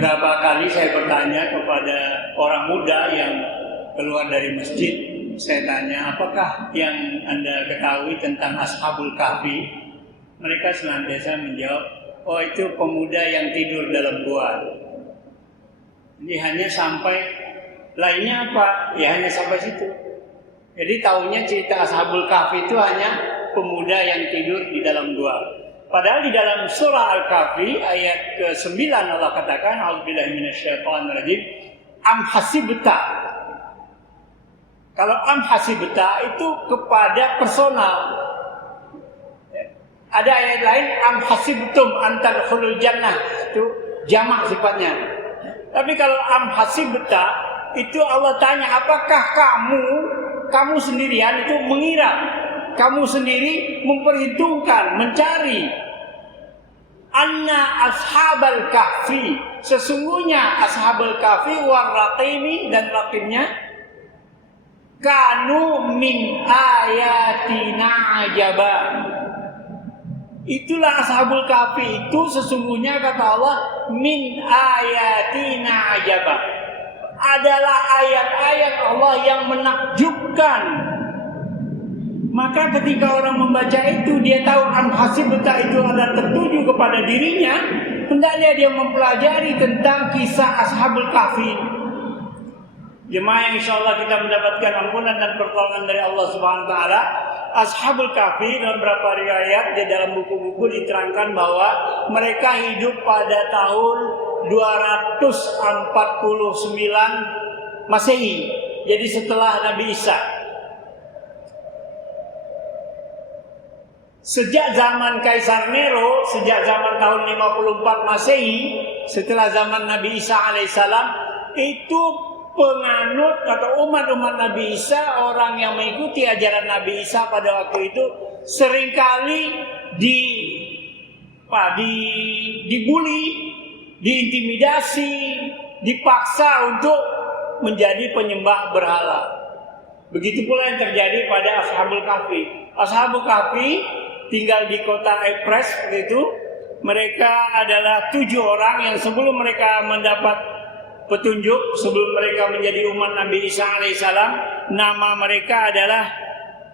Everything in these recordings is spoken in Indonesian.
Berapa kali saya bertanya kepada orang muda yang keluar dari masjid, saya tanya, apakah yang Anda ketahui tentang Ashabul Kahfi? Mereka senantiasa menjawab, oh itu pemuda yang tidur dalam gua. Jadi hanya sampai, lainnya apa? Ya hanya sampai situ. Jadi tahunya cerita Ashabul Kahfi itu hanya pemuda yang tidur di dalam gua. Padahal di dalam surah Al-Kahfi ayat ke-9 Allah katakan, a'udzubillahi minasyaitonirrajim, am hasibta. Kalau am hasibta itu kepada personal. Ada ayat lain, am hasibtum an tadkhulul jannah, itu jamak sifatnya. Tapi kalau am hasibta itu Allah tanya, apakah kamu sendirian itu mengira, kamu sendiri memperhitungkan, mencari anna ashabal kahfi, sesungguhnya ashabal kahfi warraqimi dan raqimnya kanu min ayatina ajaba. Itulah ashabul kahfi itu sesungguhnya kata Allah min ayatina ajaba, adalah ayat-ayat Allah yang menakjubkan. Maka ketika orang membaca itu, dia tahu am hasibta itu adalah tertuju kepada dirinya, hendaknya dia mempelajari tentang kisah Ashabul Kahfi. Jemaah yang insyaallah kita mendapatkan ampunan dan pertolongan dari Allah Subhanahu wa taala. Ashabul Kahfi dalam beberapa riwayat di dalam buku-buku diterangkan bahwa mereka hidup pada tahun 249 Masehi. Jadi setelah Nabi Isa. Sejak zaman Kaisar Nero, sejak zaman tahun 54 Masehi, setelah zaman Nabi Isa alaihissalam, itu penganut atau umat-umat Nabi Isa, orang yang mengikuti ajaran Nabi Isa pada waktu itu seringkali dibuli, diintimidasi, dipaksa untuk menjadi penyembah berhala. Begitu pula yang terjadi pada Ashabul Kahfi. Ashabul Kahfi tinggal di kota Ypres seperti itu. Mereka adalah 7 orang yang sebelum mereka mendapat petunjuk, sebelum mereka menjadi umat Nabi Isa alaihissalam, nama mereka adalah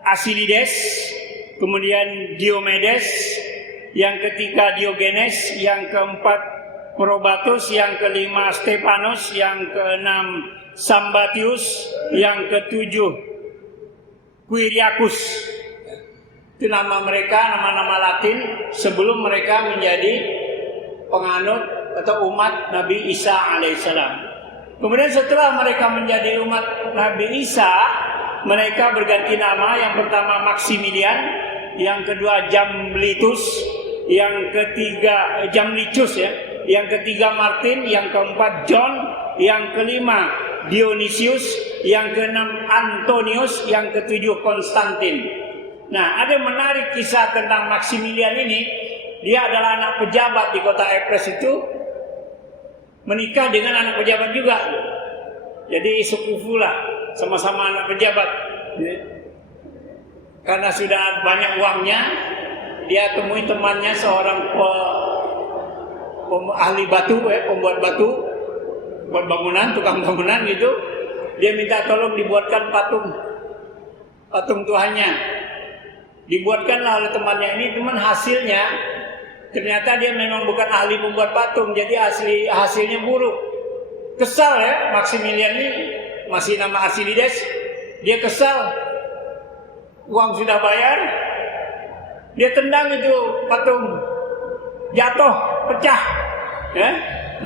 Asilides, kemudian Diomedes, yang ketiga Diogenes, yang keempat Probatus, yang kelima Stefanus, yang keenam Sambatius, yang ketujuh Quiriacus. Itu nama mereka, nama-nama Latin sebelum mereka menjadi penganut atau umat Nabi Isa alaihissalam. Kemudian setelah mereka menjadi umat Nabi Isa, mereka berganti nama. Yang pertama Maximilian, yang kedua Jamblitus, yang ketiga Jamblichus ya, yang ketiga Martin, yang keempat John, yang kelima Dionysius, yang keenam Antonius, yang ketujuh Konstantin. Nah, ada menarik kisah tentang Maximilian ini. Dia adalah anak pejabat di kota Ypres itu, menikah dengan anak pejabat juga. Jadi sekufu lah, sama-sama anak pejabat. Karena sudah banyak uangnya, dia temui temannya seorang ahli batu, pembuat batu, buat bangunan, tukang bangunan gitu. Dia minta tolong dibuatkan patung Tuhannya. Dibuatkanlah oleh temannya ini. Teman hasilnya ternyata dia memang bukan ahli membuat patung, jadi hasilnya buruk. Kesal ya Maximilian ini, masih nama Asilides. Dia kesal, uang sudah bayar, dia tendang itu patung, jatuh, pecah ya.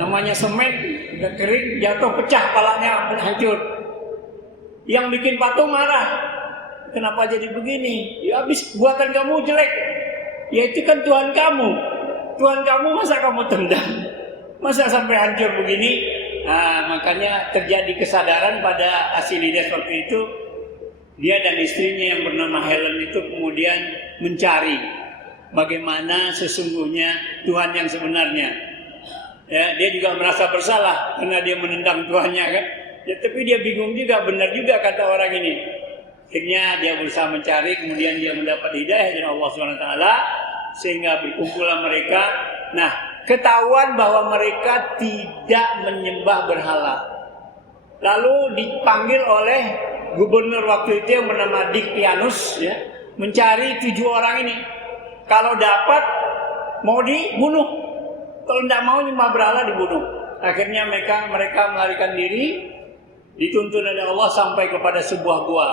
Namanya semen, udah kering, jatuh, pecah, palanya hancur. Yang bikin patung marah, kenapa jadi begini? Ya habis buatan kamu jelek. Ya itu kan Tuhan kamu. Tuhan kamu masa kamu tendang? Masa sampai hancur begini? Nah, makanya terjadi kesadaran pada Asilides waktu itu. Dia dan istrinya yang bernama Helen itu kemudian mencari bagaimana sesungguhnya Tuhan yang sebenarnya. Ya, dia juga merasa bersalah karena dia menendang Tuhannya kan. Ya, tapi dia bingung juga, benar juga kata orang ini. Akhirnya dia berusaha mencari, kemudian dia mendapat hidayah dari Allah SWT, sehingga berkumpullah mereka. Nah, ketahuan bahwa mereka tidak menyembah berhala. Lalu dipanggil oleh gubernur waktu itu yang bernama Dictianus, ya, mencari 7 orang ini. Kalau dapat mau dibunuh, kalau tidak mau nyembah berhala dibunuh. Akhirnya mereka melarikan diri, dituntun oleh Allah sampai kepada sebuah gua.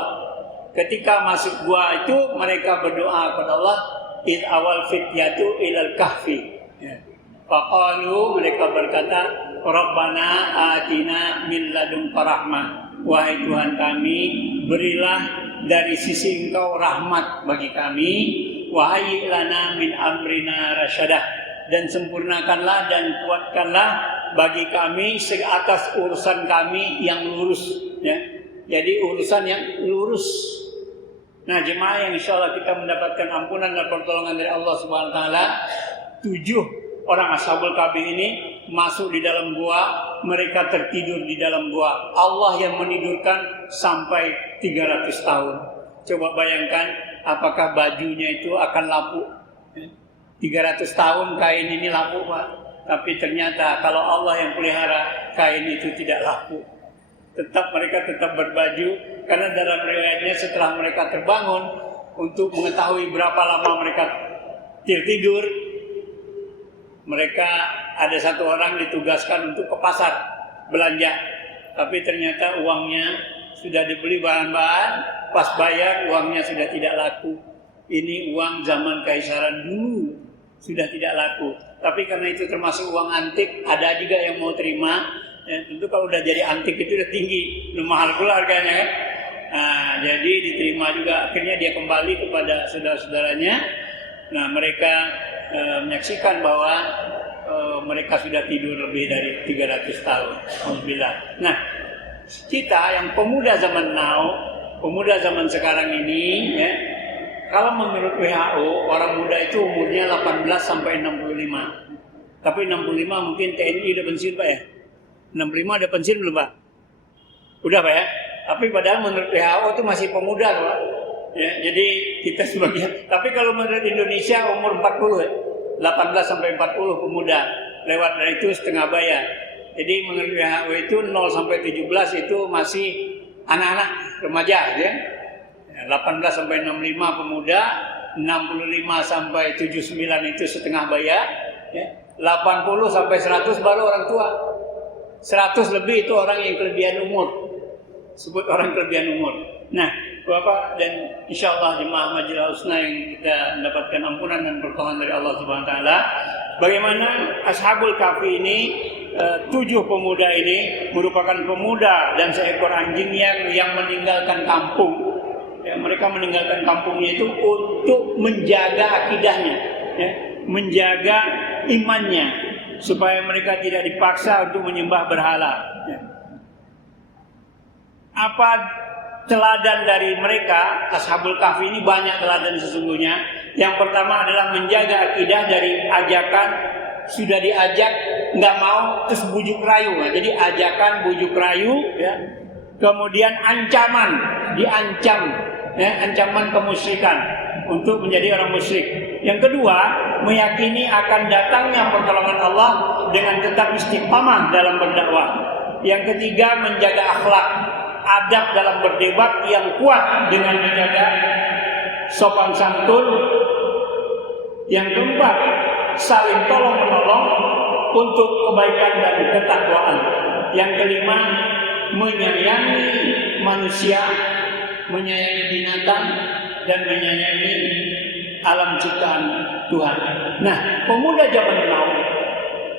Ketika masuk gua itu mereka berdoa kepada Allah, id awal fityatu ilal kahfi. Faqalu, mereka berkata, Rabbana atina min ladunka rahmah. Wahai Tuhan kami, berilah dari sisi Engkau rahmat bagi kami. Wahai lana min amrina rasyadah, dan sempurnakanlah dan kuatkanlah bagi kami seatas urusan kami yang lurus, ya. Jadi urusan yang lurus. Nah, jemaah yang insyaallah kita mendapatkan ampunan dan pertolongan dari Allah Subhanahu wa taala. 7 orang Ashabul Kahfi ini masuk di dalam gua, mereka tertidur di dalam gua. Allah yang menidurkan sampai 300 tahun. Coba bayangkan apakah bajunya itu akan lapuk. 300 tahun kain ini lapuk, Pak. Tapi ternyata kalau Allah yang pelihara, kain itu tidak lapuk. Mereka tetap berbaju, karena dalam riwayatnya setelah mereka terbangun untuk mengetahui berapa lama mereka tertidur, mereka ada 1 orang ditugaskan untuk ke pasar belanja, tapi ternyata uangnya sudah dibeli bahan-bahan, pas bayar uangnya sudah tidak laku. Ini uang zaman kaisaran dulu, sudah tidak laku. Tapi karena itu termasuk uang antik, ada juga yang mau terima. Ya, tentu kalau udah jadi antik itu udah tinggi, udah mahal pula harganya kan. Nah, jadi diterima juga. Akhirnya dia kembali kepada saudara-saudaranya. Nah, mereka menyaksikan bahwa mereka sudah tidur lebih dari 300 tahun. Alhamdulillah. Nah, kita yang pemuda zaman now, pemuda zaman sekarang ini, ya, kalau menurut WHO, orang muda itu umurnya 18 sampai 65. Tapi 65 mungkin TNI udah pensiun, Pak, ya? 65 ada pensiun belum, Pak? Udah, Pak, ya? Tapi padahal menurut WHO itu masih pemuda, Pak. Ya, jadi kita sebagian. Tapi kalau menurut Indonesia umur 40, ya? 18 sampai 40 pemuda. Lewat dari itu setengah bayar. Jadi menurut WHO itu 0 sampai 17 itu masih anak-anak remaja, ya. 18 sampai 65 pemuda, 65 sampai 79 itu setengah bayar, ya. 80 sampai 100 baru orang tua. 100 lebih itu orang yang kelebihan umur. Sebut orang kelebihan umur. Nah, Bapak dan insyaallah jemaah Majlis Husna yang kita mendapatkan ampunan dan pertolongan dari Allah Subhanahu wa taala, bagaimana Ashabul Kahfi ini 7 pemuda ini merupakan pemuda dan seekor anjing yang meninggalkan kampung. Ya, mereka meninggalkan kampungnya itu untuk menjaga akidahnya, ya, menjaga imannya, supaya mereka tidak dipaksa untuk menyembah berhala. Ya. Apa teladan dari mereka? Ashabul Kahfi ini banyak teladan sesungguhnya. Yang pertama adalah menjaga akidah dari ajakan, sudah diajak nggak mau terus bujuk rayu. Nah, jadi ajakan, bujuk rayu, ya. Kemudian ancaman, diancam, ya, ancaman kemusyrikan untuk menjadi orang musyrik. Yang kedua, meyakini akan datangnya pertolongan Allah dengan tetap istiqamah dalam berdakwah. Yang ketiga, menjaga akhlak, adab dalam berdebat yang kuat dengan menjaga sopan santun. Yang keempat, saling tolong menolong untuk kebaikan dan ketakwaan. Yang kelima, menyayangi manusia, menyayangi binatang, dan menyayangi alam ciptaan Tuhan. Nah, pemuda zaman now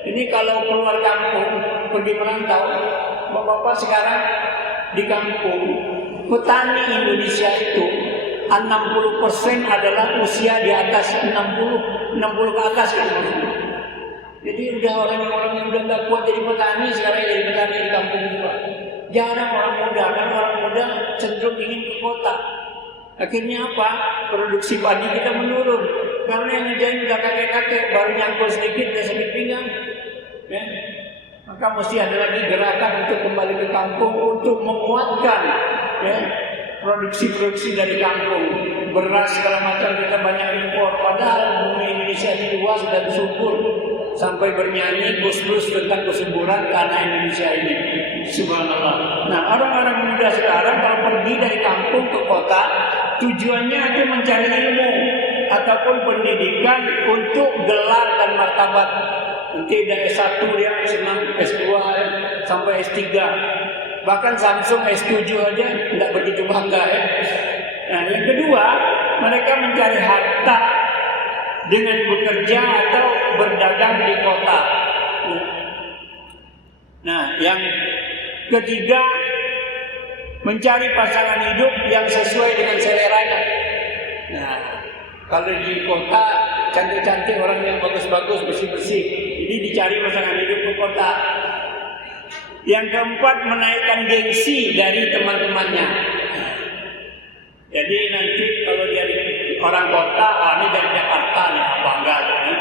ini kalau keluar kampung pergi merantau, bapak-bapak sekarang di kampung, petani Indonesia itu 60% adalah usia di atas 60 ke atas gitu. Jadi udah orang-orang yang udah nggak kuat jadi petani sekarang jadi petani di kampung juga. Jarang orang muda, karena orang muda cenderung ingin ke kota. Akhirnya apa? Produksi padi kita menurun. Karena yang ngerjain udah kakek-kakek, baru nyangkul sedikit udah sakit pinggang. Ya. Maka mesti ada lagi gerakan untuk kembali ke kampung untuk menguatkan, ya, produksi-produksi dari kampung. Beras segala macam kita banyak impor. Padahal bumi Indonesia ini luas dan subur. sampai bernyanyi bus-bus tentang kesuburan tanah Indonesia ini. Subhanallah. Nah, orang-orang muda sekarang kalau pergi dari kampung ke kota, tujuannya itu mencari ilmu ataupun pendidikan untuk gelar dan martabat. Nanti udah S1 dia senang, S2 sampai S3. Bahkan Samsung S7 aja tidak begitu bangga ya. Nah, yang kedua, mereka mencari harta dengan bekerja atau berdagang di kota. Nah, yang ketiga, mencari pasangan hidup yang sesuai dengan seleranya. Nah, kalau di kota cantik-cantik, orang yang bagus-bagus, bersih-bersih, jadi dicari pasangan hidup ke kota. Yang keempat, menaikkan gengsi dari teman-temannya. Jadi nanti kalau dia orang kota, ini dari Jakarta nih, bangga ya.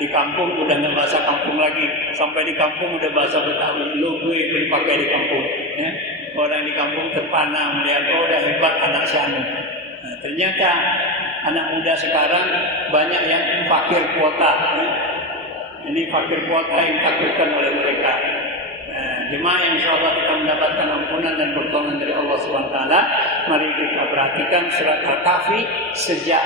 Di kampung udah nggak bahasa kampung lagi, sampai di kampung udah bahasa Betawi. Lo gue dipakai di kampung. Ya. Orang di kampung terpana melihat, oh udah hebat anak Syanu. Nah, ternyata anak muda sekarang banyak yang fakir kuota. Ya. Ini fakir kuota yang ditakdirkan oleh mereka. Jemaah yang insyaallah kita mendapatkan ampunan dan pertolongan dari Allah SWT. Mari kita perhatikan surat Al-Kahfi sejak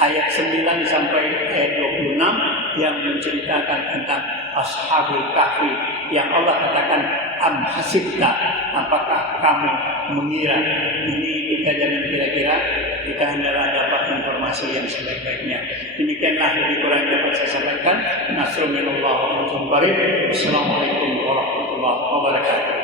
ayat 9 sampai ayat 26 yang menceritakan tentang Ashabul Kahfi, yang Allah katakan am hasibta, apakah kamu mengira. Ini kita jangan kira-kira, kita hendaklah dapat informasi yang sebaik-baiknya. Demikianlah lebih kurang dapat saya sampaikan. Nasrul minallah wa rahmatullahi wa barakatuh. Assalamualaikum warahmatullahi wabarakatuh.